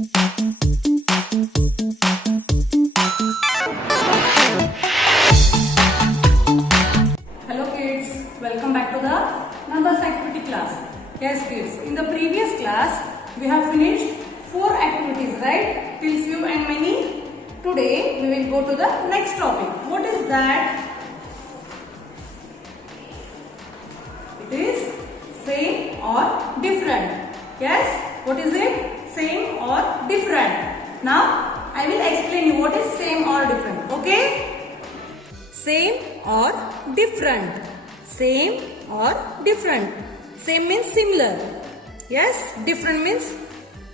Hello kids, welcome back to the numbers activity class. Yes kids, in the previous class we have finished 4 activities, right? Till few and many. Today we will go to the next topic. What is that? It is same or different. Yes? What is it? Same or different. Now I will explain you what is same or different. Okay? Same or different. Same or different. Same means similar. Yes? Different means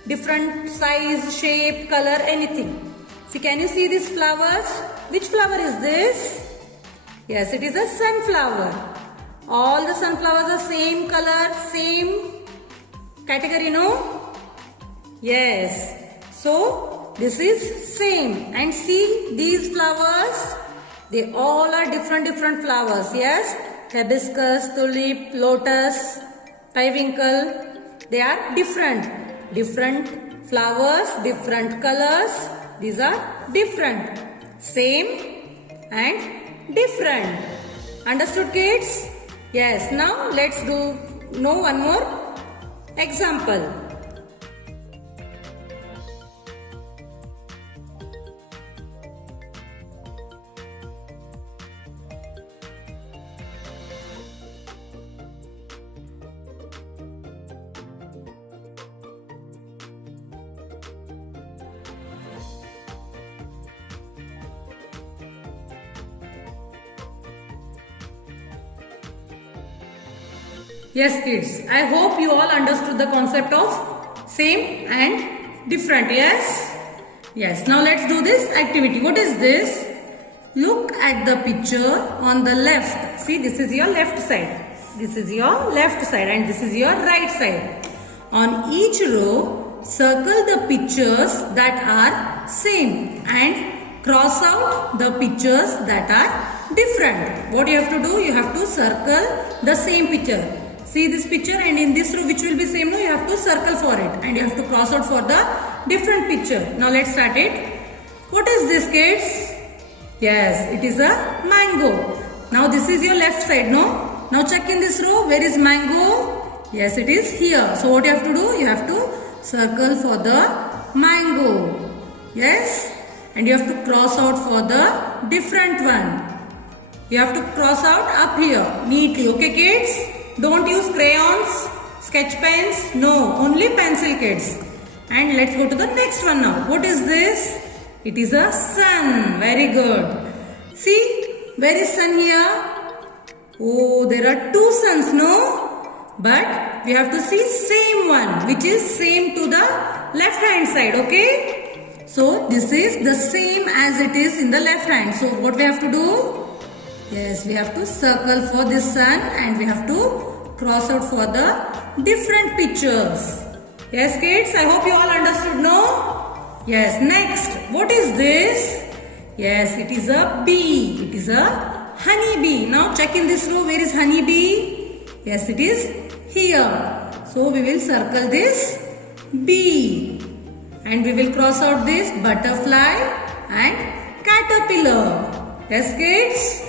different size, shape, color, anything. See, can you see these flowers? Which flower is this? Yes, it is a sunflower. All the sunflowers are same color, same category, no? Yes. So, this is same. And see these flowers? They all are different flowers. Yes? Hibiscus, tulip, lotus, periwinkle. They are different. Different flowers, different colors. These are different. Same and different. Understood, kids? Yes. Now let's know one more example. Yes kids, I hope you all understood the concept of same and different. Yes? Yes, now let's do this activity. What is this? Look at the picture on the left. See, this is your left side. This is your left side and this is your right side. On each row, circle the pictures that are same and cross out the pictures that are different. What you have to do? You have to circle the same picture. See this picture, and in this row which will be same, no, you have to circle for it and you have to cross out for the different picture. Now let's start it. What is this, kids? Yes, it is a mango. Now this is your left side, no? Now check in this row, where is mango? Yes, it is here. So what you have to do? You have to circle for the mango. Yes? And you have to cross out for the different one. You have to cross out up here neatly. Okay, kids? Don't use crayons, sketch pens. No, only pencil, kids. And let's go to the next one now. What is this? It is a sun. Very good. See, where is sun here? Oh, there are 2 suns, no? But we have to see same one, which is same to the left hand side, okay? So, this is the same as it is in the left hand. So, what we have to do? Yes, we have to circle for this sun and we have to cross out for the different pictures. Yes, kids, I hope you all understood, no? Yes, next, what is this? Yes, it is a bee. It is a honey bee. Now check in this row, where is honey bee? Yes, it is here. So we will circle this bee and we will cross out this butterfly and caterpillar. Yes, kids?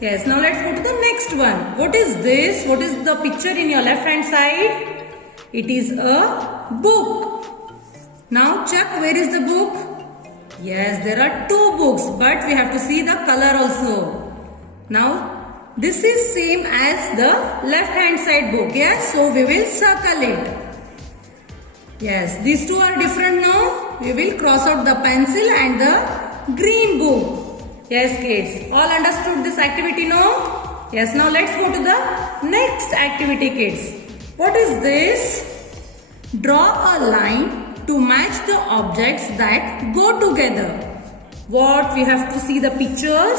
Yes, now let's go to the next one. What is this? What is the picture in your left hand side? It is a book. Now check, where is the book? Yes, there are 2 books, but we have to see the color also. Now, this is same as the left hand side book. Yes, so we will circle it. Yes, these 2 are different now. We will cross out the pencil and the green book. Yes, kids, all understood this activity, no? Yes, now let's go to the next activity, kids. What is this? Draw a line to match the objects that go together. What? We have to see the pictures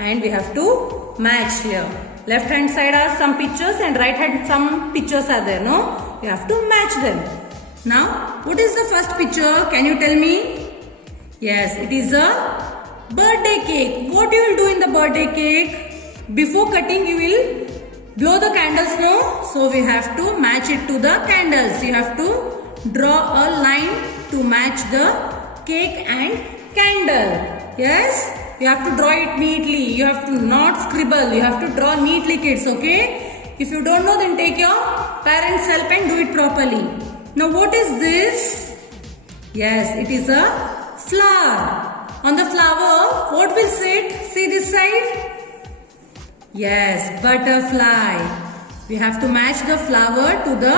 and we have to match here. Left hand side are some pictures and right hand some pictures are there, no? You have to match them. Now, what is the first picture? Can you tell me? Yes, it is a birthday cake. What you will do in the birthday cake? Before cutting, you will blow the candles, no? So we have to match it to the candles. You have to draw a line to match the cake and candle. Yes? You have to draw it neatly. You have to not scribble. You have to draw neatly, kids. Okay? If you don't know, then take your parents' help and do it properly. Now what is this? Yes, it is a flower. On the flower, what will sit? See this side? Yes, butterfly. We have to match the flower to the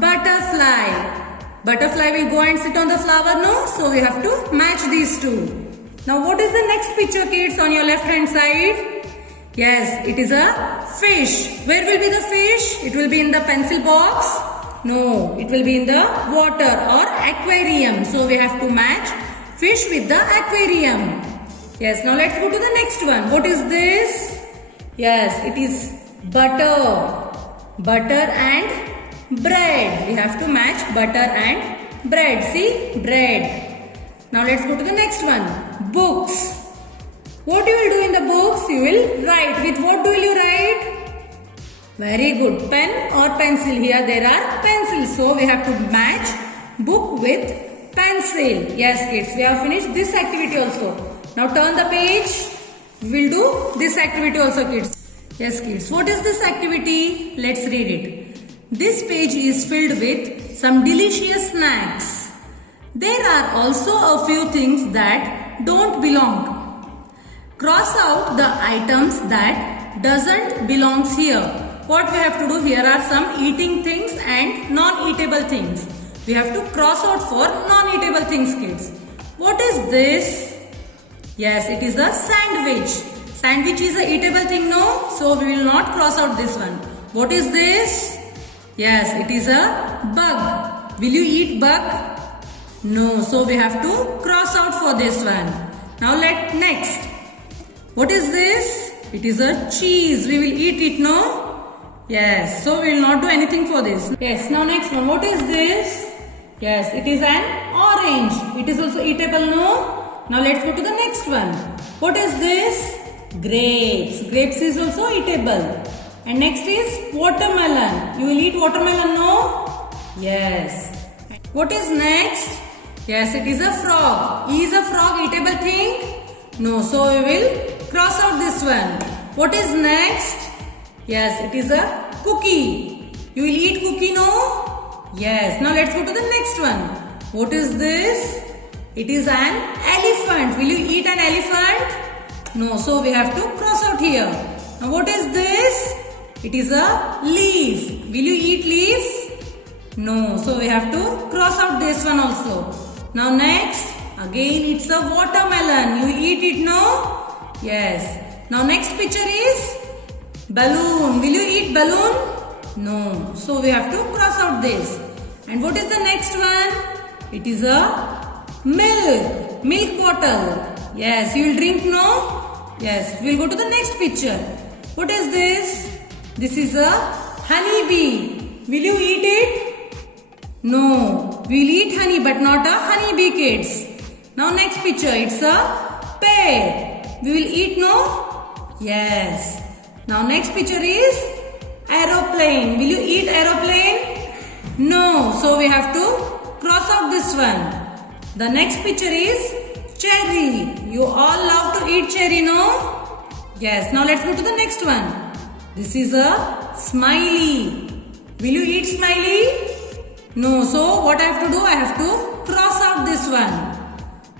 butterfly. Butterfly will go and sit on the flower, no? So we have to match these two. Now what is the next picture, kids, on your left hand side? Yes, it is a fish. Where will be the fish? It will be in the pencil box. No, it will be in the water or aquarium. So we have to match fish with the aquarium. Yes, now let's go to the next one. What is this? Yes, it is butter. Butter and bread. We have to match butter and bread. See? Bread. Now let's go to the next one. Books. What you will do in the books? You will write. With what will you write? Very good. Pen or pencil. Here there are pencils. So we have to match book with pencil. Yes, kids. We have finished this activity also. Now turn the page. We will do this activity also, kids. Yes, kids. What is this activity? Let's read it. This page is filled with some delicious snacks. There are also a few things that don't belong. Cross out the items that doesn't belong here. What we have to do, here are some eating things and non-eatable things. We have to cross out for non-eatable things, kids. What is this? Yes, it is a sandwich. Sandwich is a eatable thing, no? So we will not cross out this one. What is this? Yes, it is a bug. Will you eat bug? No, so we have to cross out for this one. Now next. What is this? It is a cheese. We will eat it, no? Yes, so we will not do anything for this. Yes, now next one. What is this? Yes, it is an orange. It is also eatable, no? Now let's go to the next one. What is this? Grapes. Grapes is also eatable. And next is watermelon. You will eat watermelon, no? Yes. What is next? Yes, it is a frog. Is a frog eatable thing? No, so we will cross out this one. What is next? Yes, it is a cookie. You will eat cookie, no? Yes. Now let's go to the next one. What is this? It is an elephant. Will you eat an elephant? No, so we have to cross out here. Now what is this? It is a leaf. Will you eat leaf? No, so we have to cross out this one also. Now next, again it's a watermelon. You will eat it, no? Yes. Now next picture is balloon. Will you eat balloon? No. So we have to cross out this. And what is the next one? It is a milk. Milk bottle. Yes. You will drink, no? Yes. We will go to the next picture. What is this? This is a honeybee. Will you eat it? No. We will eat honey but not a honeybee, kids. Now next picture. It's a pear. We will eat, no? Yes. Now next picture is aeroplane. Will you eat aeroplane? No. So we have to cross out this one. The next picture is cherry. You all love to eat cherry, no? Yes. Now let's go to the next one. This is a smiley. Will you eat smiley? No. So what I have to do? I have to cross out this one.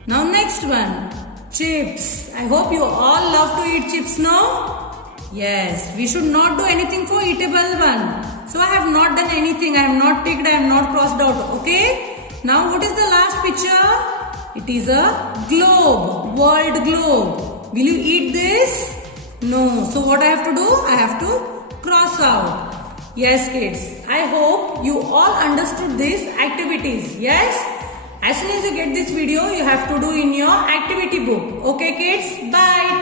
Now next one. Chips. I hope you all love to eat chips, no? Yes. We should not do anything for eatable one. So I have not done anything. I have not ticked. I have not crossed out. Okay. Now what is the last picture? It is a globe. World globe. Will you eat this? No. So what I have to do? I have to cross out. Yes, kids. I hope you all understood these activities. Yes. As soon as you get this video, you have to do in your activity book. Okay, kids? Bye.